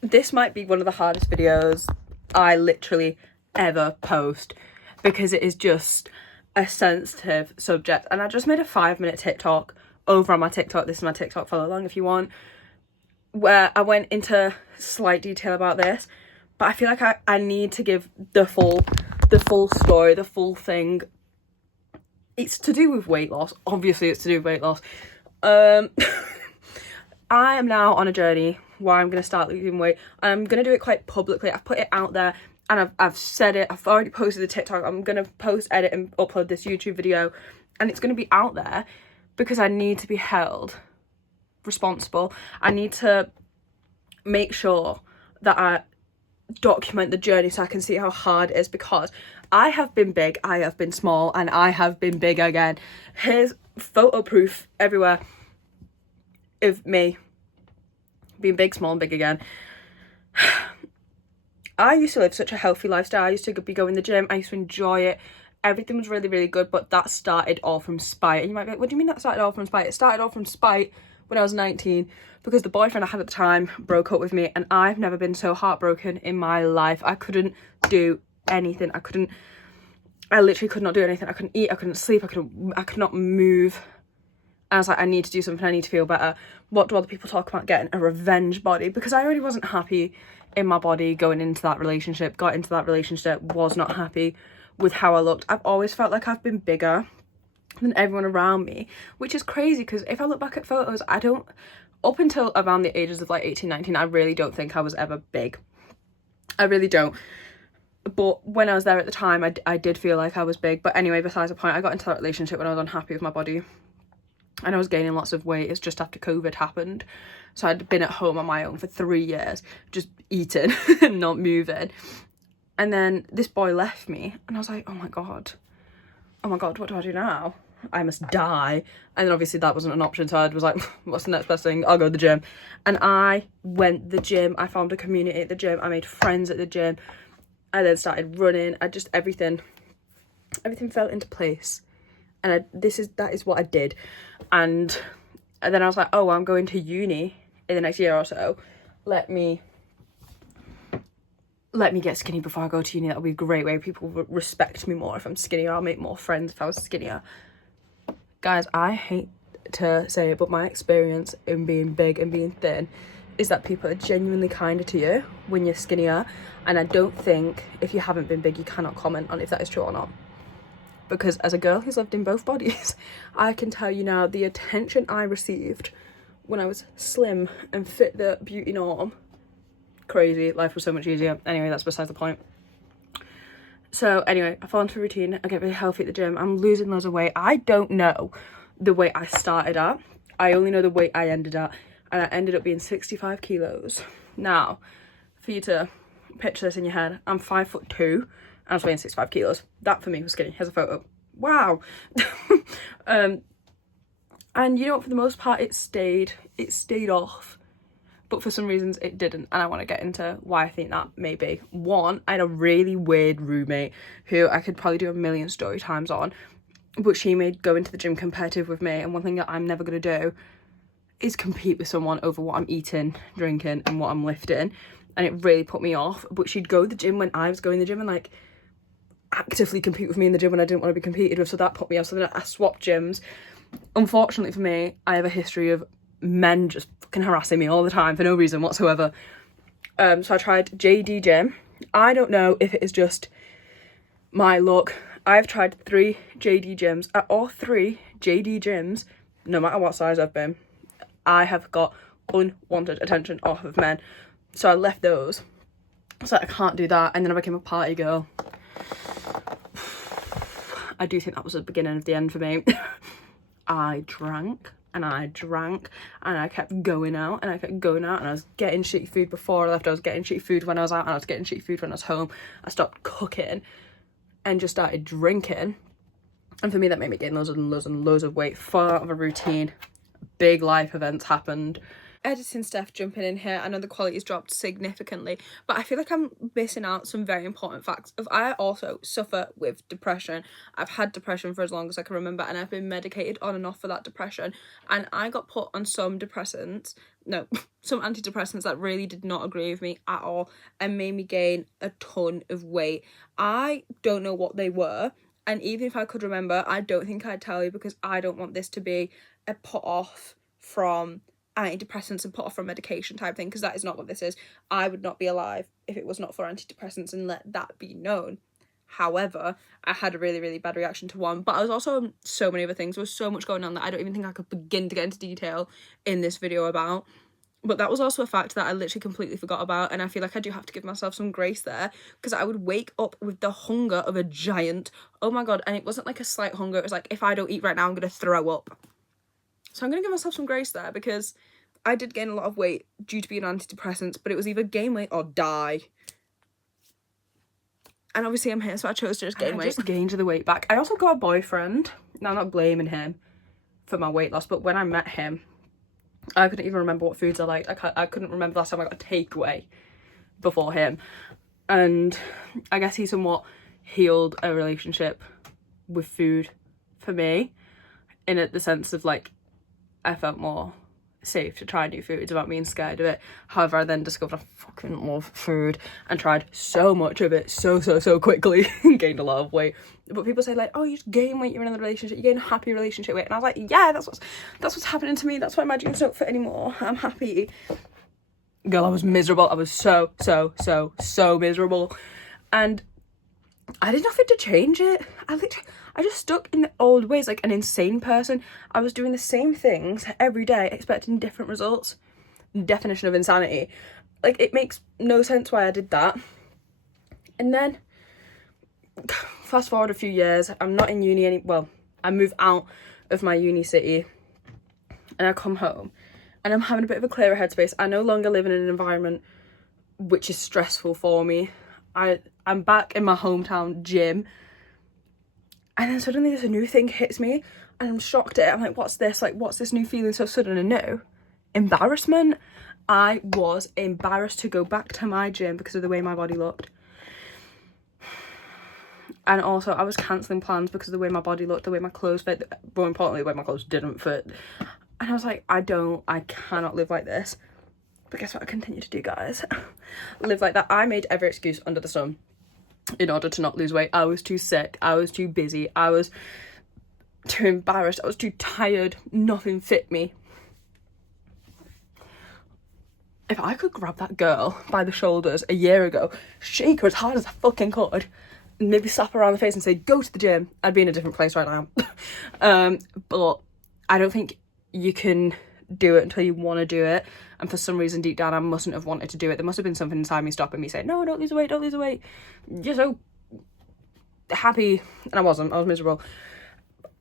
this might be one of the hardest videos I literally ever post, because it is just a sensitive subject. And I just made a 5-minute TikTok over on my TikTok. This is my TikTok, follow along if you want, where I went into slight detail about this, but I feel like I need to give the full story, the full thing. It's to do with weight loss. Obviously it's to do with weight loss. I am now on a journey where I'm going to start losing weight. I'm going to do it quite publicly. I've put it out there and I've said it. I've already posted the TikTok. I'm going to post, edit and upload this YouTube video, and it's going to be out there because I need to be held responsible. I need to make sure that I document the journey so I can see how hard it is, because I have been big, I have been small, and I have been big again. Here's photo proof everywhere of me being big, small and big again. I used to live such a healthy lifestyle. I used to be going to the gym. I used to enjoy it. Everything was really, really good, but that started all from spite. And you might be like, what do you mean that started all from spite? It started all from spite when I was 19, because the boyfriend I had at the time broke up with me, and I've never been so heartbroken in my life. I couldn't do anything. I literally could not do anything. I couldn't eat, I couldn't sleep, I could not move. I was like, I need to do something, I need to feel better. What do other people talk about getting a revenge body? Because I already wasn't happy in my body going into that relationship, was not happy with how I looked. I've always felt like I've been bigger than everyone around me, which is crazy, because if I look back at photos, up until around the ages of like 18, 19, I really don't think I was ever big. I really don't. But when I was there at the time, I did feel like I was big. But anyway, besides the point, I got into that relationship when I was unhappy with my body. And I was gaining lots of weight. It's just after COVID happened. So I'd been at home on my own for 3 years, just eating and not moving. And then this boy left me, and I was like, oh my God, what do I do now? I must die. And then obviously that wasn't an option. So I was like, what's the next best thing? I'll go to the gym. And I went to the gym. I found a community at the gym. I made friends at the gym. I then started running. Everything fell into place. And that is what I did. And then I was like, oh, I'm going to uni in the next year or so. Let me get skinny before I go to uni. That'll be a great way. People will respect me more if I'm skinnier. I'll make more friends if I was skinnier. Guys, I hate to say it, but my experience in being big and being thin is that people are genuinely kinder to you when you're skinnier. And I don't think, if you haven't been big, you cannot comment on if that is true or not. Because as a girl who's lived in both bodies, I can tell you now, the attention I received when I was slim and fit the beauty norm, crazy. Life was so much easier. Anyway, that's besides the point. So anyway, I fall into a routine. I get really healthy at the gym. I'm losing loads of weight. I don't know the weight I started at. I only know the weight I ended at. And I ended up being 65 kilos. Now, for you to picture this in your head, I'm 5'2", and I was weighing 65 kilos. That for me was skinny. Here's a photo. Wow. And you know what, for the most part, it stayed off. But for some reasons it didn't, and I want to get into why I think that may be. One, I had a really weird roommate who I could probably do a million story times on, but she made going to the gym competitive with me, and one thing that I'm never going to do is compete with someone over what I'm eating, drinking, and what I'm lifting, and it really put me off. But she'd go to the gym when I was going to the gym and like actively compete with me in the gym when I didn't want to be competed with, so that put me off. So then I swapped gyms. Unfortunately for me, I have a history of men just fucking harassing me all the time for no reason whatsoever. So I tried JD Gym. I don't know if it is just my luck. I've tried 3 JD gyms. At all 3 JD gyms, no matter what size I've been, I have got unwanted attention off of men. So I left those. So I can't do that. And then I became a party girl. I do think that was the beginning of the end for me. I drank and I kept going out and I was getting shitty food before I left. I was getting shitty food when I was out, and I was getting shitty food when I was home. I stopped cooking and just started drinking, and for me that made me gain loads and loads and loads of weight, far out of a routine. Big life events happened, editing stuff jumping in here. I know the quality's dropped significantly, but I feel like I'm missing out some very important facts. I also suffer with depression. I've had depression for as long as I can remember, and I've been medicated on and off for that depression, and I got put on some antidepressants that really did not agree with me at all and made me gain a ton of weight. I don't know what they were, and even if I could remember, I don't think I'd tell you, because I don't want this to be a put off from antidepressants and put off from medication type thing, because that is not what this is. I would not be alive if it was not for antidepressants, and let that be known. However, I had a really, really bad reaction to one, but I was also on so many other things. There was so much going on that I don't even think I could begin to get into detail in this video about. But that was also a fact that I literally completely forgot about, and I feel like I do have to give myself some grace there, because I would wake up with the hunger of a giant. Oh my god, and it wasn't like a slight hunger, it was like, if I don't eat right now, I'm going to throw up. So I'm going to give myself some grace there, because I did gain a lot of weight due to being on antidepressants, but it was either gain weight or die. And obviously I'm here, so I chose to just gain weight. I just gained the weight back. I also got a boyfriend. Now, I'm not blaming him for my weight loss, but when I met him, I couldn't even remember what foods I liked. I couldn't remember the last time I got a takeaway before him. And I guess he somewhat healed a relationship with food for me, in the sense of, like, I felt more safe to try new foods without being scared of it. However, I then discovered I fucking love food and tried so much of it so quickly and gained a lot of weight. But people say, like, oh, you just gain weight, you're in a relationship, you gain a happy relationship weight. And I was like, yeah, that's what's happening to me. That's why my jeans don't fit anymore. I'm happy. Girl, I was miserable. I was so miserable. And I did nothing to change it. I just stuck in the old ways like an insane person. I was doing the same things every day, expecting different results. Definition of insanity. Like, it makes no sense why I did that. And then, fast forward a few years, I'm not in uni I move out of my uni city, and I come home, and I'm having a bit of a clearer headspace. I no longer live in an environment which is stressful for me. I'm back in my hometown gym, and then suddenly this new thing hits me, and I'm shocked at it. I'm like, what's this? Like, what's this new feeling so sudden and new? Embarrassment. I was embarrassed to go back to my gym because of the way my body looked. And also, I was cancelling plans because of the way my body looked, the way my clothes fit, more importantly, the way my clothes didn't fit. And I was like, I cannot live like this. But guess what I continue to do, guys? Live like that. I made every excuse under the sun in order to not lose weight. I was too sick. I was too busy. I was too embarrassed. I was too tired. Nothing fit me. If I could grab that girl by the shoulders a year ago, shake her as hard as I fucking could, and maybe slap her around the face and say, go to the gym, I'd be in a different place right now. But I don't think you can do it until you want to do it. And for some reason, deep down, I mustn't have wanted to do it. There must have been something inside me stopping me, saying, no, don't lose weight, don't lose weight. You're so happy. And I wasn't. I was miserable.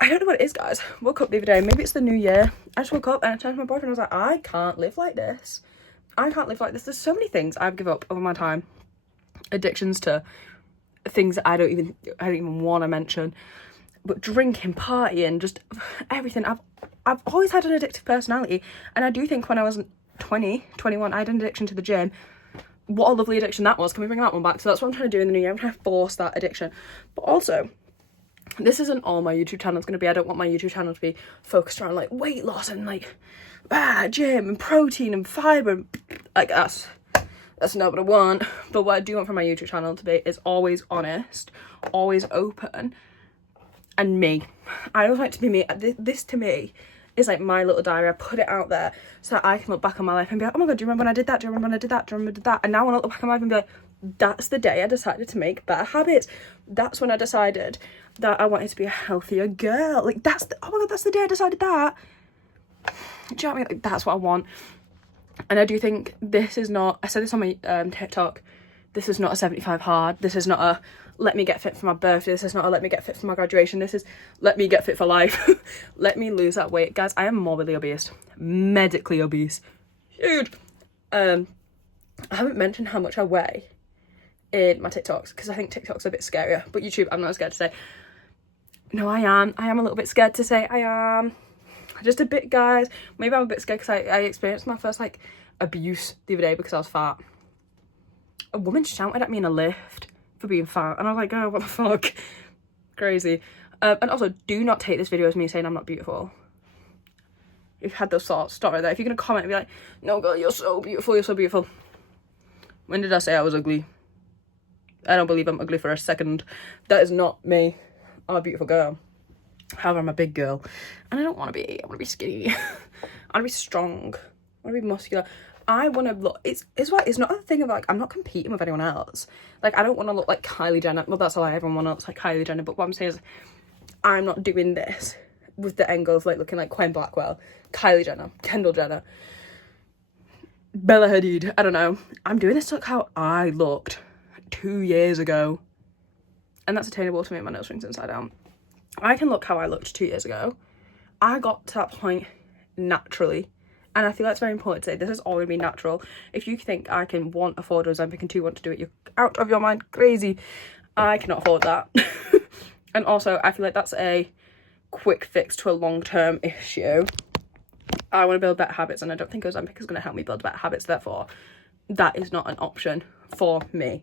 I don't know what it is, guys. Woke up the other day. Maybe it's the new year. I just woke up and I turned to my boyfriend and I was like, I can't live like this. I can't live like this. There's so many things I've given up over my time. Addictions to things that I don't even want to mention. But drinking, partying, just everything. I've always had an addictive personality. And I do think when I was 20, 21, I had an addiction to the gym. What a lovely addiction that was. Can we bring that one back? So that's what I'm trying to do in the new year. I'm trying to force that addiction. But also, this isn't all my YouTube channel is going to be. I don't want my YouTube channel to be focused around like weight loss and like gym and protein and fibre and like that's not what I want. But what I do want from my YouTube channel to be is always honest, always open, and me. I always like to be me. This to me is like my little diary. I put it out there so that I can look back on my life and be like, oh my god, do you remember when I did that? Do you remember when I did that? Do you remember when I did that? And now when I look back on my life and be like, that's the day I decided to make better habits. That's when I decided that I wanted to be a healthier girl. Like oh my god, that's the day I decided that. Do you know what I mean? Like, that's what I want. And I do think this is not, I said this on my TikTok, this is not a 75 hard. This is not a let me get fit for my birthday. This is not a let me get fit for my graduation. This is let me get fit for life. Let me lose that weight. Guys, I am morbidly obese. Medically obese. Huge. I haven't mentioned how much I weigh in my TikToks because I think TikTok's a bit scarier. But YouTube, I'm not scared to say. No, I am. I am a little bit scared to say I am. Just a bit, guys. Maybe I'm a bit scared because I experienced my first like abuse the other day because I was fat. A woman shouted at me in a lift for being fat, and I was like, oh, what the fuck. Crazy. And also, do not take this video as me saying I'm not beautiful. If you had those thoughts, stop right there. If you're gonna comment and be like, no girl, you're so beautiful, you're so beautiful. When did I say I was ugly? I don't believe I'm ugly for a second. That is not me. I'm a beautiful girl. However, I'm a big girl, and I don't want to be. I want to be skinny. I want to be strong. I want to be muscular. I want to look. It's not a thing of like I'm not competing with anyone else. Like I don't want to look like Kylie Jenner. Well, that's all everyone wants, like Kylie Jenner. But what I'm saying is, I'm not doing this with the end goal of like looking like Quinn Blackwell, Kylie Jenner, Kendall Jenner, Bella Hadid. I don't know. I'm doing this to look how I looked 2 years ago, and that's attainable to me. My nose rings inside out. I can look how I looked 2 years ago. I got to that point naturally. And I feel like it's very important to say this has always been natural. If you think I can, one, afford Ozempic and two, want to do it, you're out of your mind. Crazy. I cannot afford that. And also, I feel like that's a quick fix to a long-term issue. I want to build better habits, and I don't think Ozempic is going to help me build better habits. Therefore, that is not an option for me.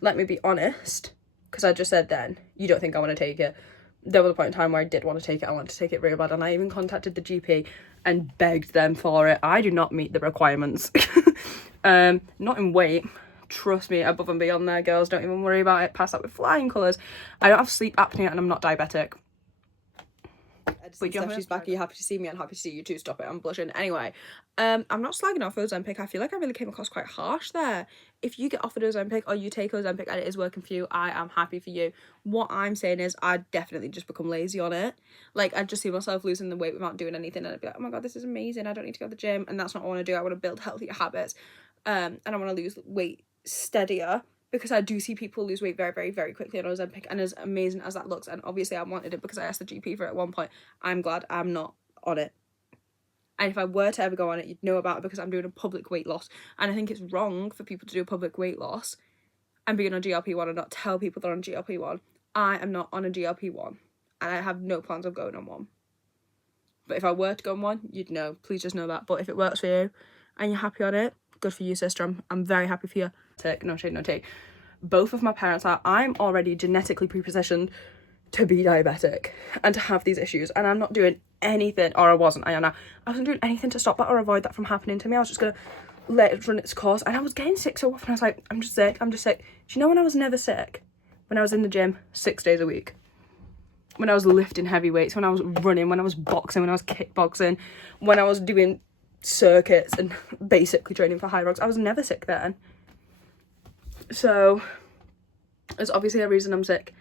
Let me be honest, because I just said then, you don't think I want to take it. There was a point in time where I did want to take it. I wanted to take it real bad, and I even contacted the GP and begged them for it. I do not meet the requirements. Not in weight. Trust me, above and beyond there, girls. Don't even worry about it. Pass that with flying colours. I don't have sleep apnea, and I'm not diabetic. Wait, she's back. Are you happy to see me? I'm happy to see you too. Stop it. I'm blushing. Anyway, I'm not slagging off Ozempic. I feel like I really came across quite harsh there. If you get offered Ozempic or you take Ozempic and it is working for you, I am happy for you. What I'm saying is I'd definitely just become lazy on it. Like, I'd just see myself losing the weight without doing anything, and I'd be like, oh my god, this is amazing. I don't need to go to the gym, and that's not what I want to do. I want to build healthier habits, and I want to lose weight steadier. Because I do see people lose weight very, very, very quickly on Ozempic, and as amazing as that looks, and obviously I wanted it because I asked the GP for it at one point, I'm glad I'm not on it. And if I were to ever go on it, you'd know about it because I'm doing a public weight loss. And I think it's wrong for people to do a public weight loss and be on a GLP-1 and not tell people they're on GLP-1. I am not on a GLP-1, and I have no plans of going on one. But if I were to go on one, you'd know. Please just know that. But if it works for you and you're happy on it, good for you, sister. I'm very happy for you. No shade, no tea. Both of my parents are. I'm already genetically prepositioned to be diabetic and to have these issues, and I'm not doing anything, or I wasn't, I am now. I wasn't doing anything to stop that or avoid that from happening to me. I was just gonna let it run its course, and I was getting sick so often. I was like, I'm just sick. Do you know when I was never sick? When I was in the gym 6 days a week. When I was lifting heavy weights, when I was running, when I was boxing, when I was kickboxing, when I was doing circuits and basically training for high rocks. I was never sick then. So there's obviously a reason I'm sick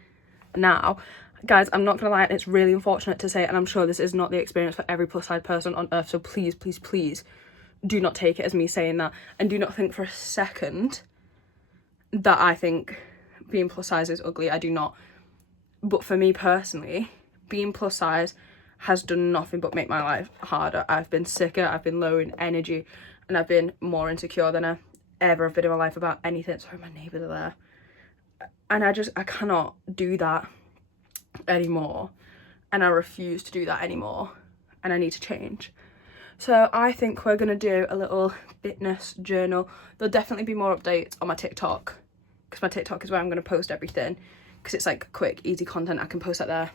now. Guys, I'm not gonna lie, it's really unfortunate to say, and I'm sure this is not the experience for every plus size person on earth, so please, please, please do not take it as me saying that, and do not think for a second that I think being plus size is ugly. I do not. But for me personally, being plus size has done nothing but make my life harder. I've been sicker, I've been low in energy, and I've been more insecure than I ever have been in my life about anything. Sorry, my neighbours are there. And I cannot do that anymore. And I refuse to do that anymore. And I need to change. So I think we're going to do a little fitness journal. There'll definitely be more updates on my TikTok, because my TikTok is where I'm going to post everything, because it's like quick, easy content. I can post that there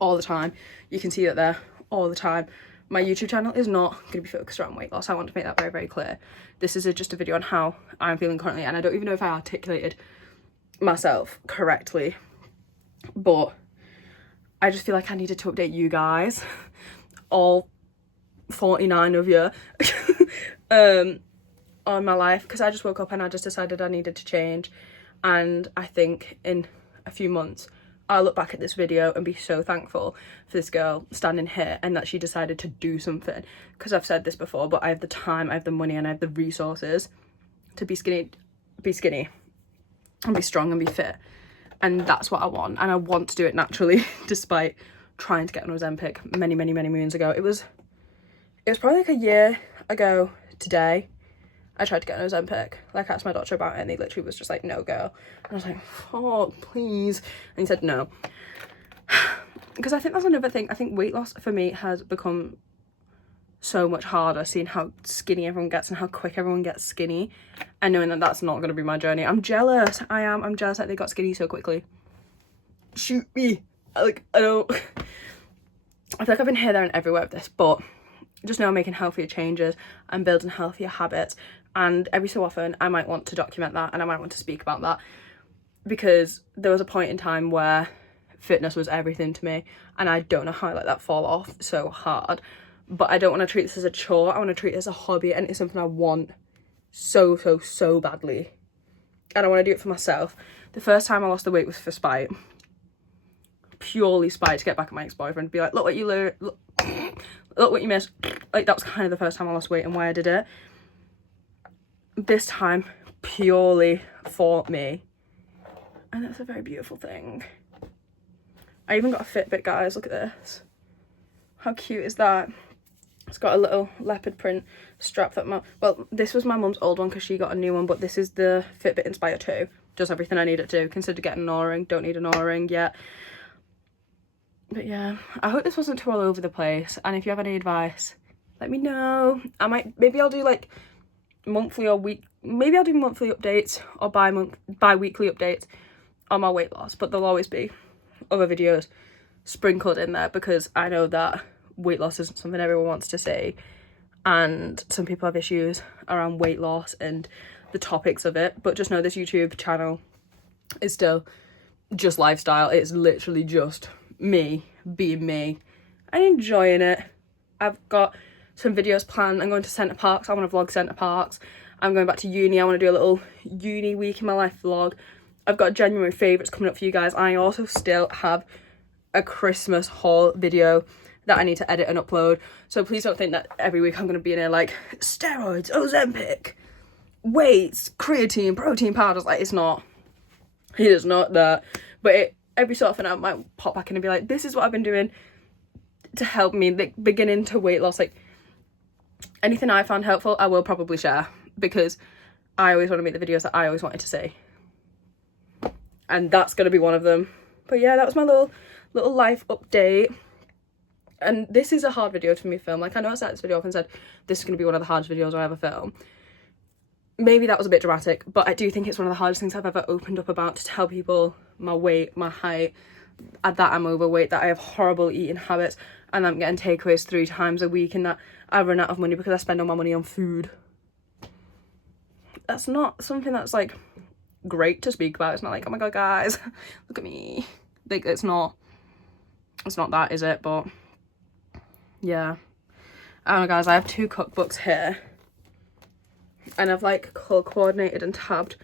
all the time. You can see that there all the time. My YouTube channel is not going to be focused around weight loss. I want to make that very, very clear. This is just a video on how I'm feeling currently, and I don't even know if I articulated myself correctly, but I just feel like I needed to update you guys, all 49 of you, on my life, because I just woke up and I just decided I needed to change. And I think in a few months I'll look back at this video and be so thankful for this girl standing here and that she decided to do something. Because I've said this before, but I have the time, I have the money, and I have the resources to be skinny and be strong and be fit. And that's what I want. And I want to do it naturally, despite trying to get on Ozempic many, many, many moons ago. It was probably like a year ago today, I tried to get an Ozempic. Like, I asked my doctor about it, and he literally was just like, no, girl. And I was like, fuck, please. And he said no. because I think that's another thing. I think weight loss for me has become so much harder, seeing how skinny everyone gets and how quick everyone gets skinny, and knowing that that's not going to be my journey. I'm jealous. I'm jealous that they got skinny so quickly. Shoot me. I feel like I've been here, there and everywhere with this, but just know I'm making healthier changes. I'm building healthier habits, and every so often I might want to document that, and I might want to speak about that, because there was a point in time where fitness was everything to me, and I don't know how I let that fall off so hard. But I don't want to treat this as a chore. I want to treat it as a hobby, and it's something I want so badly, and I want to do it for myself. The first time I lost the weight was for spite, purely spite, to get back at my ex-boyfriend, be like, look what you learned, look what you missed. Like, that was kind of the first time I lost weight and why I did it. This time, purely for me, and that's a very beautiful thing. I even got a Fitbit, guys. Look at this. How cute is that? It's got a little leopard print strap that well, this was my mum's old one because she got a new one, but this is the Fitbit Inspire 2. Does everything I need it to. Consider getting an Oura-ring. Don't need an Oura-ring yet. But yeah, I hope this wasn't too all over the place, and if you have any advice, let me know. Maybe I'll do like monthly or maybe I'll do monthly updates or bi-weekly updates on my weight loss, but there'll always be other videos sprinkled in there, because I know that weight loss isn't something everyone wants to see, and some people have issues around weight loss and the topics of it. But just know this YouTube channel is still just lifestyle. It's literally just me being me and enjoying it. I've got some videos planned. I'm going to Centre Parks. I want to vlog Centre Parks. I'm going back to uni. I want to do a little uni week in my life vlog. I've got January favourites coming up for you guys. I also still have a Christmas haul video that I need to edit and upload. So please don't think that every week I'm going to be in here like, steroids, Ozempic, weights, creatine, protein powders. Like, it's not. It is not that. But every so often I might pop back in and be like, this is what I've been doing to help me beginning to weight loss. Like, anything I found helpful, I will probably share, because I always want to make the videos that I always wanted to see. And that's going to be one of them. But yeah, that was my little life update. And this is a hard video for me to film. Like, I know I started this video off and said this is going to be one of the hardest videos I'll ever film. Maybe that was a bit dramatic, but I do think it's one of the hardest things I've ever opened up about, to tell people my weight, my height, that I'm overweight, that I have horrible eating habits, and I'm getting takeaways 3 times a week, and that I run out of money because I spend all my money on food. That's not something that's like great to speak about. It's not like, oh my god, guys, look at me. Like, it's not that, is it? But yeah, I don't know, guys. I have 2 cookbooks here, and I've like colour coordinated and tabbed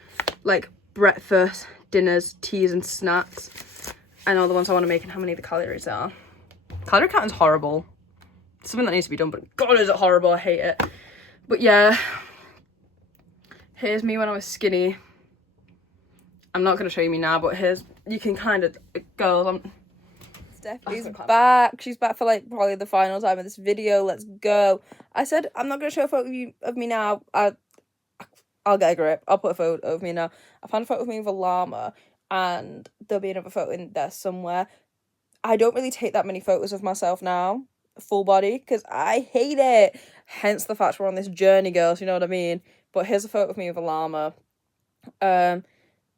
like breakfast, dinners, teas and snacks, and all the ones I want to make and how many the calories are. Calorie counting's horrible. It's something that needs to be done, but god, is it horrible. I hate it. But yeah, here's me when I was skinny. I'm not going to show you me now, but you can kind of, girls, Stephanie's back. She's back for like probably the final time of this video. Let's go. I said I'm not going to show a photo of me now. I'll get a grip. I'll put a photo of me now. I found a photo of me with a llama, and there'll be another photo in there somewhere. I don't really take that many photos of myself now, full body, because I hate it. Hence the fact we're on this journey, girls, you know what I mean? But here's a photo of me with a llama.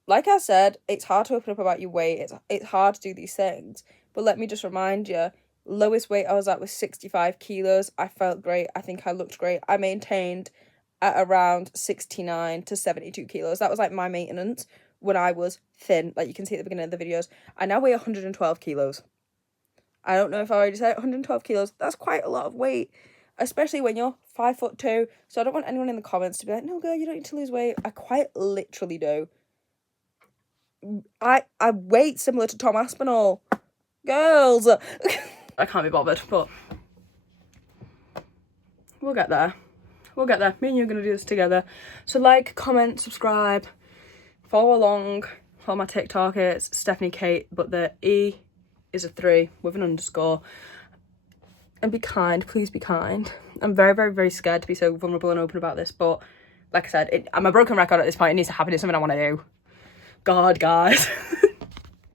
Like I said, it's hard to open up about your weight. It's hard to do these things. But let me just remind you, lowest weight I was at was 65 kilos. I felt great. I think I looked great. I maintained at around 69 to 72 kilos. That was like my maintenance when I was thin. Like you can see at the beginning of the videos. I now weigh 112 kilos. I don't know if I already said 112 kilos. That's quite a lot of weight, especially when you're 5'2". So I don't want anyone in the comments to be like, no girl, you don't need to lose weight. I quite literally do. I weight similar to Tom Aspinall. Girls. I can't be bothered, but we'll get there. We'll get there. Me and you are going to do this together. So like, comment, subscribe, follow along. Follow my TikTok. It's Stephanie Kate, but the E is a 3 with an underscore. And be kind. Please be kind. I'm very, very, very scared to be so vulnerable and open about this, but like I said, I'm a broken record at this point. It needs to happen. It's something I want to do. God, guys.